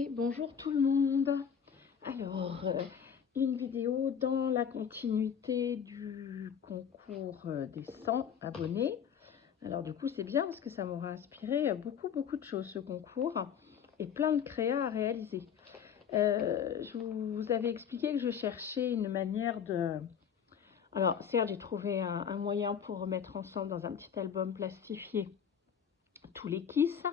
Et bonjour tout le monde. Alors, une vidéo dans la continuité du concours des 100 abonnés. Alors du coup, c'est bien parce que ça m'aura inspiré beaucoup de choses ce concours et plein de créas à réaliser. Je vous avais expliqué que je cherchais une manière de... Alors certes, j'ai trouvé un moyen pour remettre ensemble dans un petit album plastifié tous les kisses.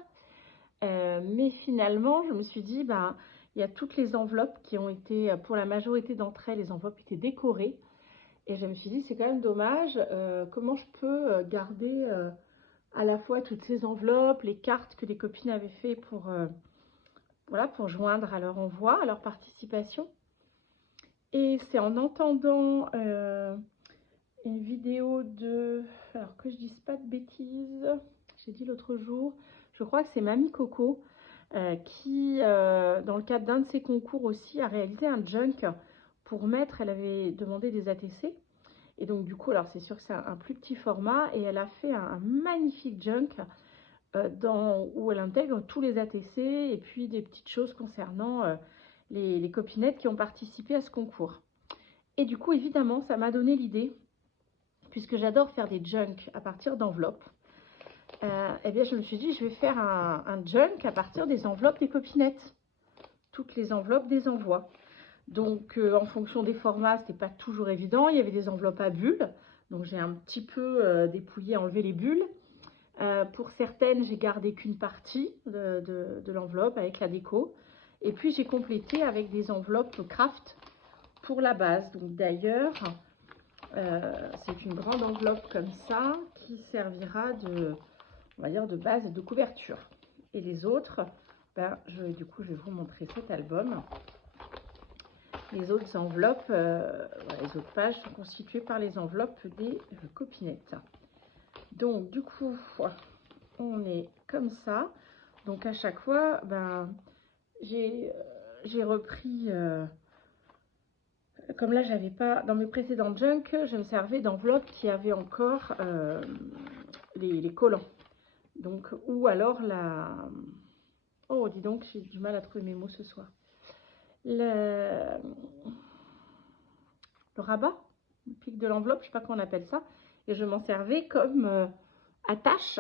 Mais finalement, je me suis dit, il y a toutes les enveloppes qui ont été, pour la majorité d'entre elles, les enveloppes étaient décorées. Et je me suis dit, c'est quand même dommage, comment je peux garder à la fois toutes ces enveloppes, les cartes que les copines avaient fait voilà, pour joindre à leur envoi, à leur participation. Et c'est en entendant une vidéo de, alors que je dise pas de bêtises, j'ai dit l'autre jour, je crois que c'est Mamie Coco, qui, dans le cadre d'un de ses concours aussi, a réalisé un junk pour mettre, elle avait demandé des ATC. Et donc du coup, alors c'est sûr que c'est un plus petit format, et elle a fait un magnifique junk où elle intègre tous les ATC et puis des petites choses concernant les copinettes qui ont participé à ce concours. Et du coup, évidemment, ça m'a donné l'idée, puisque j'adore faire des junks à partir d'enveloppes. Eh bien, je me suis dit, je vais faire un junk à partir des enveloppes des copinettes. Toutes les enveloppes des envois. Donc, en fonction des formats, c'était pas toujours évident. Il y avait des enveloppes à bulles. Donc, j'ai un petit peu dépouillé, enlevé les bulles. Pour certaines, j'ai gardé qu'une partie de l'enveloppe avec la déco. Et puis, j'ai complété avec des enveloppes craft pour la base. Donc, d'ailleurs, c'est une grande enveloppe comme ça qui servira de, on va dire, de base et de couverture. Et les autres, du coup, je vais vous montrer cet album. Les autres enveloppes, les autres pages sont constituées par les enveloppes des copinettes. Donc, du coup, on est comme ça. Donc, à chaque fois, j'ai repris... comme là, j'avais pas... Dans mes précédents junk, je me servais d'enveloppes qui avaient encore les collants. Donc, ou alors la... Oh, dis donc, j'ai du mal à trouver mes mots ce soir. Le rabat, le pic de l'enveloppe, je sais pas comment on appelle ça. Et je m'en servais comme attache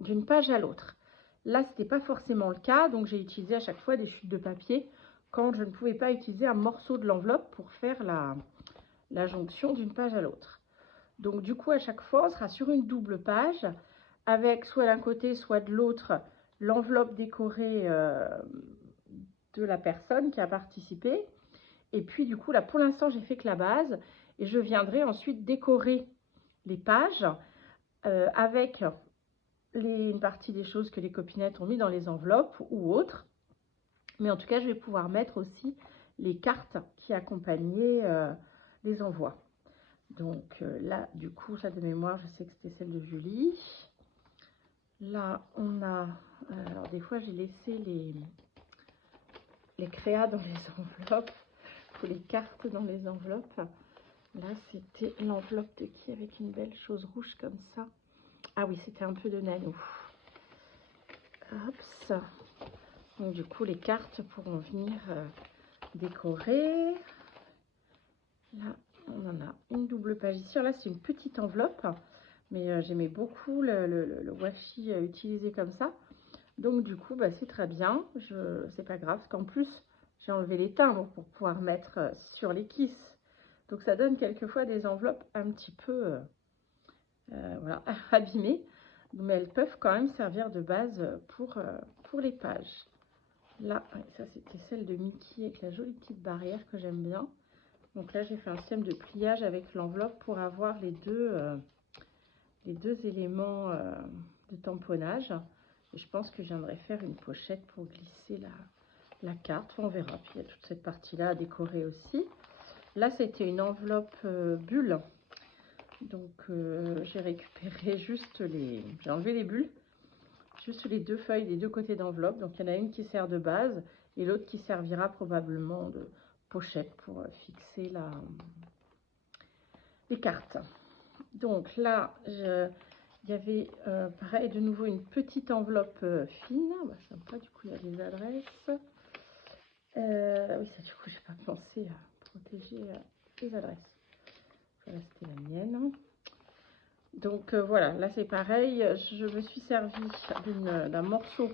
d'une page à l'autre. Là, c'était pas forcément le cas, donc j'ai utilisé à chaque fois des chutes de papier quand je ne pouvais pas utiliser un morceau de l'enveloppe pour faire la jonction d'une page à l'autre. Donc du coup, à chaque fois, on sera sur une double page avec soit d'un côté, soit de l'autre, l'enveloppe décorée de la personne qui a participé. Et puis du coup, là, pour l'instant, j'ai fait que la base. Et je viendrai ensuite décorer les pages avec une partie des choses que les copinettes ont mis dans les enveloppes ou autres. Mais en tout cas, je vais pouvoir mettre aussi les cartes qui accompagnaient les envois. Donc là, du coup, ça de mémoire, je sais que c'était celle de Julie. Là, on a... alors, des fois, j'ai laissé les créas dans les enveloppes, ou les cartes dans les enveloppes. Là, c'était l'enveloppe de qui avec une belle chose rouge comme ça. Ah oui, c'était un peu de nano. Hop. Donc, du coup, les cartes pourront venir décorer. Là, on en a une double page ici. Là, c'est une petite enveloppe, mais j'aimais beaucoup le washi utilisé comme ça. Donc, du coup, c'est très bien. C'est pas grave, parce qu'en plus, j'ai enlevé les timbres pour pouvoir mettre sur les kisses. Donc, ça donne quelquefois des enveloppes un petit peu voilà, abîmées. Mais elles peuvent quand même servir de base pour les pages. Là, ça, c'était celle de Mickey avec la jolie petite barrière que j'aime bien. Donc là, j'ai fait un système de pliage avec l'enveloppe pour avoir les deux éléments de tamponnage. Et je pense que je viendrai faire une pochette pour glisser la carte. On verra. Puis il y a toute cette partie-là à décorer aussi. Là, c'était une enveloppe bulle. Donc, j'ai récupéré juste les... J'ai enlevé les bulles. Juste les deux feuilles des deux côtés d'enveloppe. Donc, il y en a une qui sert de base et l'autre qui servira probablement de pochette pour fixer les cartes. Donc là, il y avait pareil de nouveau une petite enveloppe fine. Je ne sais pas, du coup, il y a les adresses. oui, ça du coup, j'ai pas pensé à protéger les adresses. Voilà, c'était la mienne. Donc voilà, là c'est pareil, je me suis servi d'un morceau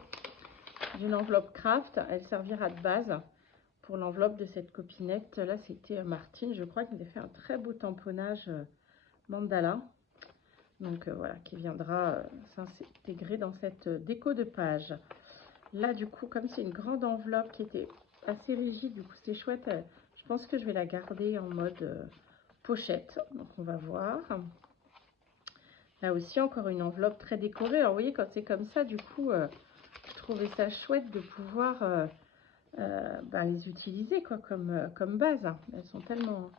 d'une enveloppe craft. Elle servira de base pour l'enveloppe de cette copinette. Là c'était Martine, je crois qu'il a fait un très beau tamponnage mandala. Donc voilà, qui viendra s'intégrer dans cette déco de page. Là du coup, comme c'est une grande enveloppe qui était assez rigide, du coup c'est chouette. Je pense que je vais la garder en mode pochette. Donc on va voir. Là aussi, encore une enveloppe très décorée. Alors, vous voyez, quand c'est comme ça, du coup, je trouvais ça chouette de pouvoir les utiliser quoi, comme base. Elles sont tellement,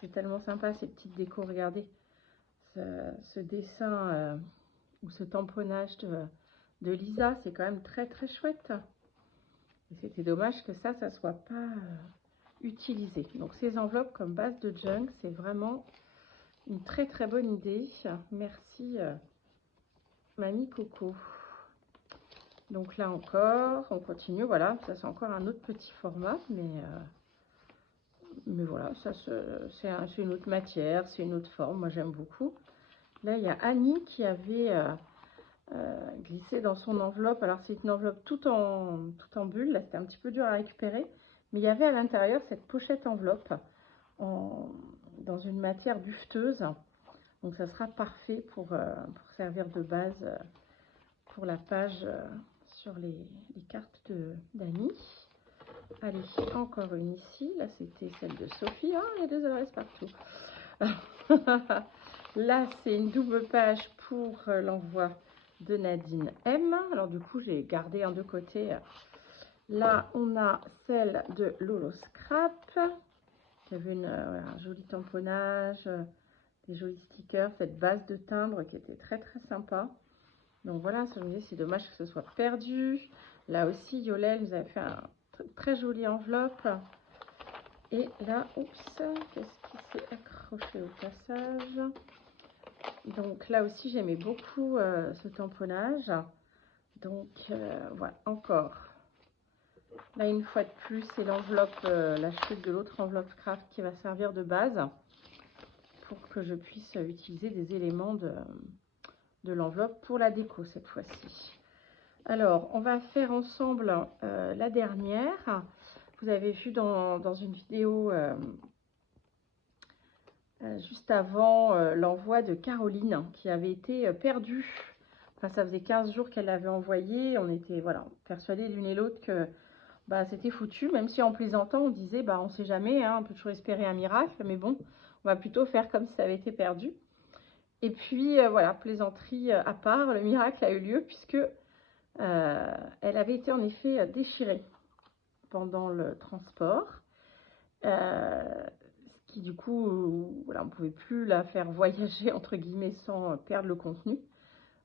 c'est tellement sympa, ces petites décos. Regardez, ce dessin ou ce tamponnage de Lisa, c'est quand même très, très chouette. Et c'était dommage que ça soit pas utilisé. Donc, ces enveloppes comme base de junk, c'est vraiment une très, très bonne idée. Merci. Mamie Coco. Donc là encore, on continue. Voilà, ça c'est encore un autre petit format, mais voilà, ça c'est une autre matière, c'est une autre forme. Moi j'aime beaucoup. Là il y a Annie qui avait glissé dans son enveloppe. Alors c'est une enveloppe tout en bulle. Là c'était un petit peu dur à récupérer, mais il y avait à l'intérieur cette pochette enveloppe dans une matière duveteuse. Donc ça sera parfait pour servir de base pour la page sur les cartes d'Annie. Allez, encore une ici. Là, c'était celle de Sophie. Ah, il y a des adresses partout. Là, c'est une double page pour l'envoi de Nadine M. Alors, du coup, j'ai gardé un de côté. Là, on a celle de Lolo Scrap. Il y avait un joli tamponnage, des jolis stickers, cette base de timbre qui était très, très sympa. Donc voilà, je me disais, c'est dommage que ce soit perdu. Là aussi, Yolelle nous avait fait un très jolie enveloppe. Et là, oups, qu'est-ce qui s'est accroché au passage? Donc là aussi, j'aimais beaucoup ce tamponnage. Donc voilà, encore. Là, une fois de plus, c'est l'enveloppe, la chute de l'autre enveloppe craft qui va servir de base pour que je puisse utiliser des éléments de l'enveloppe pour la déco cette fois-ci. Alors, on va faire ensemble la dernière. Vous avez vu dans une vidéo juste avant l'envoi de Caroline qui avait été perdue. Enfin, ça faisait 15 jours qu'elle l'avait envoyé. On était voilà, persuadés l'une et l'autre que c'était foutu. Même si en plaisantant, on disait on ne sait jamais, hein, on peut toujours espérer un miracle. Mais bon, on va plutôt faire comme si ça avait été perdu. Et puis, voilà, plaisanterie à part, le miracle a eu lieu puisque elle avait été en effet déchirée pendant le transport, ce qui du coup, voilà, on ne pouvait plus la faire voyager entre guillemets sans perdre le contenu.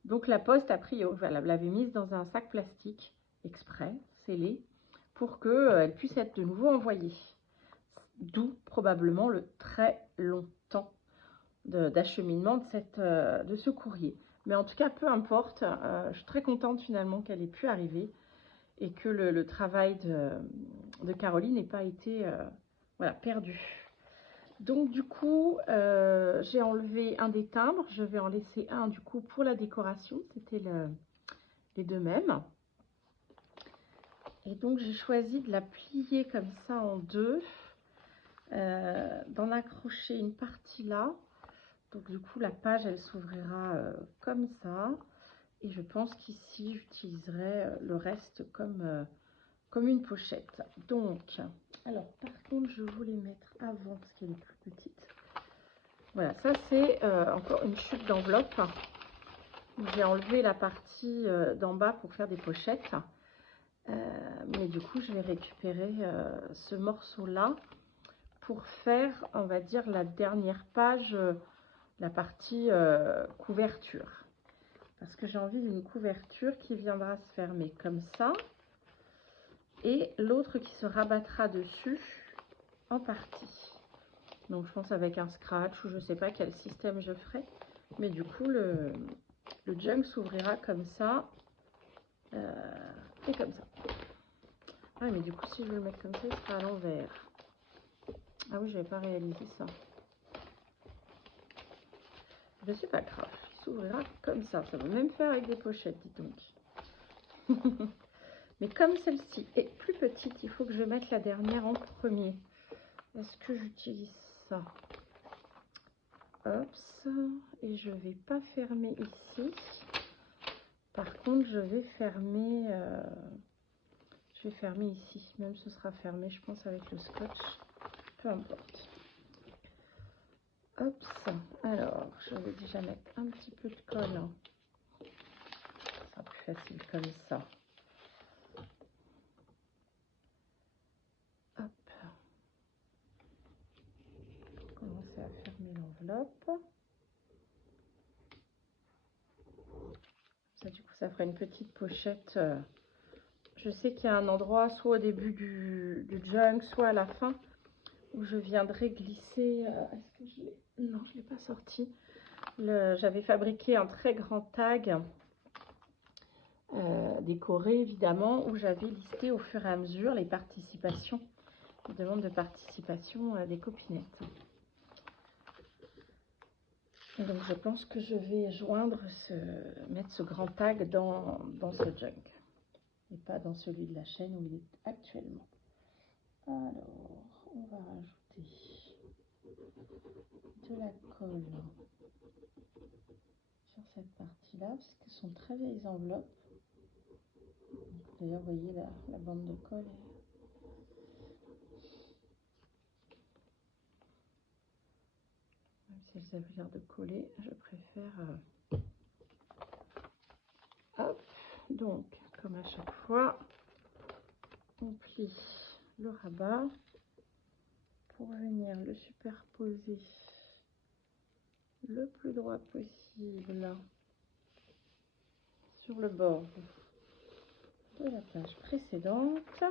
Donc la poste a pris, voilà, l'avait mise dans un sac plastique exprès, scellé, pour qu'elle puisse être de nouveau envoyée. D'où probablement le très long temps d'acheminement de ce courrier. Mais en tout cas, peu importe, je suis très contente finalement qu'elle ait pu arriver et que le travail de Caroline n'ait pas été voilà, perdu. Donc du coup, j'ai enlevé un des timbres, je vais en laisser un du coup pour la décoration, c'était les deux mêmes. Et donc j'ai choisi de la plier comme ça en deux, d'en accrocher une partie là. Donc du coup la page elle s'ouvrira comme ça. Et je pense qu'ici j'utiliserai le reste comme une pochette. Donc, alors par contre je voulais mettre avant parce qu'elle est plus petite. Voilà, ça c'est encore une chute d'enveloppe. J'ai enlevé la partie d'en bas pour faire des pochettes. Mais du coup je vais récupérer ce morceau là pour faire, on va dire, la dernière page, la partie couverture. Parce que j'ai envie d'une couverture qui viendra se fermer comme ça. Et l'autre qui se rabattra dessus en partie. Donc je pense avec un scratch ou je sais pas quel système je ferai. Mais du coup le junk s'ouvrira comme ça et comme ça. Ah, mais du coup, si je veux le mettre comme ça, il sera à l'envers. Ah oui, je n'avais pas réalisé ça. Mais c'est pas grave, il s'ouvrira comme ça. Ça va même faire avec des pochettes, dis donc. Mais comme celle-ci est plus petite, il faut que je mette la dernière en premier. Est-ce que j'utilise ça? Hop, et je vais pas fermer ici. Par contre, je vais fermer ici. Même ce sera fermé, je pense, avec le scotch. Peu importe. Hop, alors, je vais déjà mettre un petit peu de colle. Ce sera plus facile comme ça. Hop. Commencer à fermer l'enveloppe. Ça, du coup, ça fera une petite pochette. Je sais qu'il y a un endroit, soit au début du junk, soit à la fin, où je viendrai glisser. Est-ce que je l'ai? Non, je ne l'ai pas sorti. J'avais fabriqué un très grand tag décoré, évidemment, où j'avais listé au fur et à mesure les participations, les demandes de participation des copinettes. Et donc, je pense que je vais mettre ce grand tag dans ce junk. Et pas dans celui de la chaîne où il est actuellement. Alors, on va rajouter de la colle sur cette partie-là, parce que ce sont très vieilles enveloppes. D'ailleurs, vous voyez la bande de colle. Même si elles avaient l'air de coller, je préfère... Hop, donc, comme à chaque fois, on plie le rabat pour venir le superposer le plus droit possible sur le bord de la page précédente.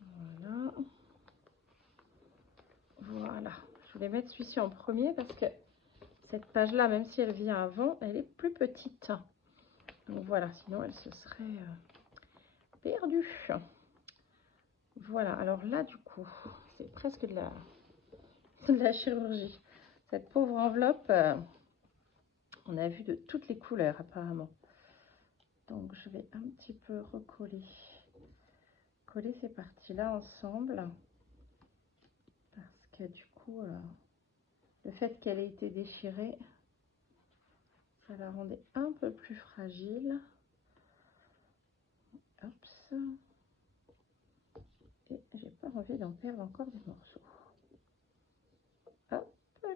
Voilà. Voilà. Je voulais mettre celui-ci en premier parce que cette page-là, même si elle vient avant, elle est plus petite. Donc voilà, sinon elle se serait perdue. Voilà, alors là, du coup, c'est presque de la chirurgie. Cette pauvre enveloppe, on a vu de toutes les couleurs apparemment. Donc je vais un petit peu coller ces parties-là ensemble. Parce que du coup, le fait qu'elle ait été déchirée, ça la rendait un peu plus fragile. Hop. Et j'ai pas envie d'en perdre encore des morceaux. Hop là.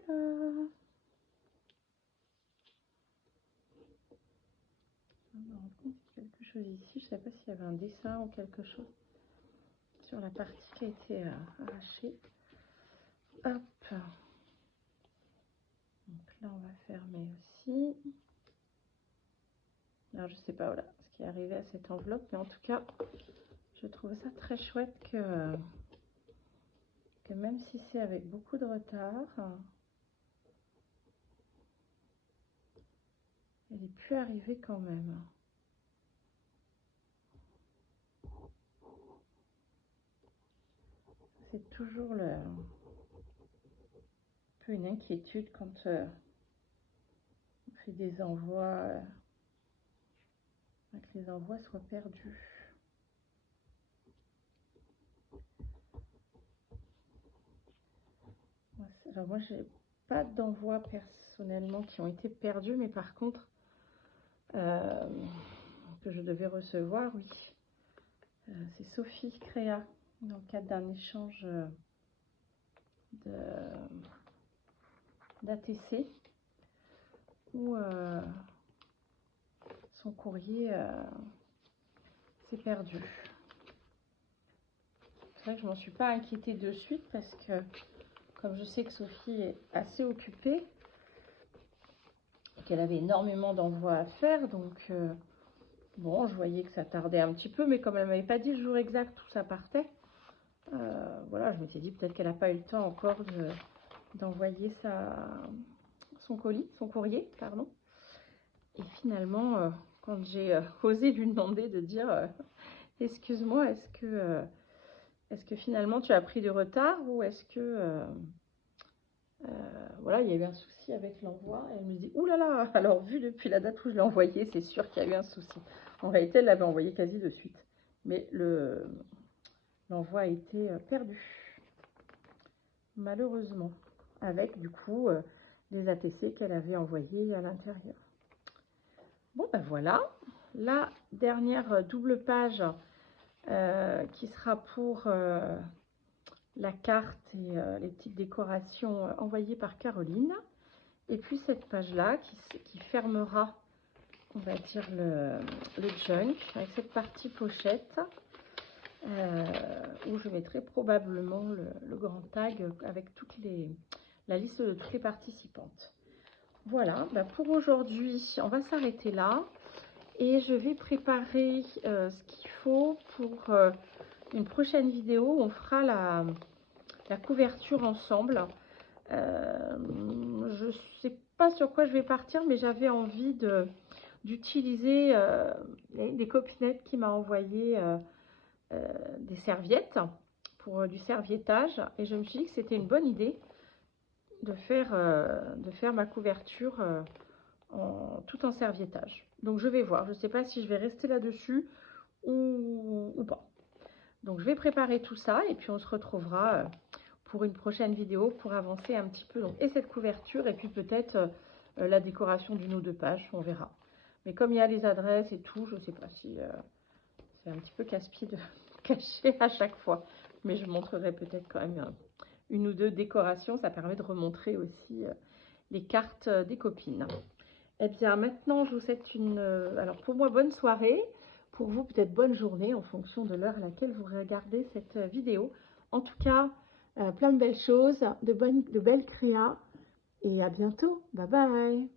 Je me rends compte qu'il y a quelque chose ici. Je ne sais pas s'il y avait un dessin ou quelque chose sur la partie qui a été arrachée. Hop. Donc là, on va fermer aussi. Alors, je sais pas voilà, ce qui est arrivé à cette enveloppe, mais en tout cas, je trouve ça très chouette que même si c'est avec beaucoup de retard, elle est pu arriver quand même. C'est toujours un peu une inquiétude quand on fait des envois, que les envois soient perdus. Alors moi, j'ai pas d'envois personnellement qui ont été perdus, mais par contre, que je devais recevoir, oui. C'est Sophie Créa, dans le cadre d'un échange d'ATC, où son courrier s'est perdu. C'est vrai que je m'en suis pas inquiétée de suite parce que comme je sais que Sophie est assez occupée, qu'elle avait énormément d'envois à faire, donc bon, je voyais que ça tardait un petit peu, mais comme elle m'avait pas dit le jour exact où ça partait, voilà, je m'étais dit peut-être qu'elle n'a pas eu le temps encore d'envoyer son courrier, pardon. Et finalement, quand j'ai osé lui demander de dire Excuse-moi, est-ce que finalement tu as pris du retard ou est-ce que voilà, il y a eu un souci avec l'envoi? Elle me dit, ouh là là, alors vu depuis la date où je l'ai envoyé, c'est sûr qu'il y a eu un souci. En réalité, elle l'avait envoyé quasi de suite, mais l'envoi a été perdu, malheureusement, avec du coup les ATC qu'elle avait envoyés à l'intérieur. Bon ben voilà, la dernière double page qui sera pour la carte et les petites décorations envoyées par Caroline. Et puis cette page-là qui fermera, on va dire, le junk, avec cette partie pochette, où je mettrai probablement le grand tag avec la liste de toutes les participantes. Voilà, bah pour aujourd'hui, on va s'arrêter là. Et je vais préparer ce qu'il faut pour une prochaine vidéo. On fera la couverture ensemble. Je ne sais pas sur quoi je vais partir, mais j'avais envie d'utiliser des copinettes qui m'a envoyé des serviettes pour du serviettage. Et je me suis dit que c'était une bonne idée de faire ma couverture tout en serviettage. Donc je vais voir, je ne sais pas si je vais rester là-dessus ou pas. Donc je vais préparer tout ça et puis on se retrouvera pour une prochaine vidéo pour avancer un petit peu. Donc, et cette couverture et puis peut-être la décoration d'une ou deux pages, on verra. Mais comme il y a les adresses et tout, je ne sais pas si c'est un petit peu casse-pied de cacher à chaque fois. Mais je montrerai peut-être quand même une ou deux décorations. Ça permet de remontrer aussi les cartes des copines. Eh bien, maintenant, je vous souhaite alors pour moi, bonne soirée. Pour vous, peut-être bonne journée en fonction de l'heure à laquelle vous regardez cette vidéo. En tout cas, plein de belles choses, de belles créas. Et à bientôt. Bye bye.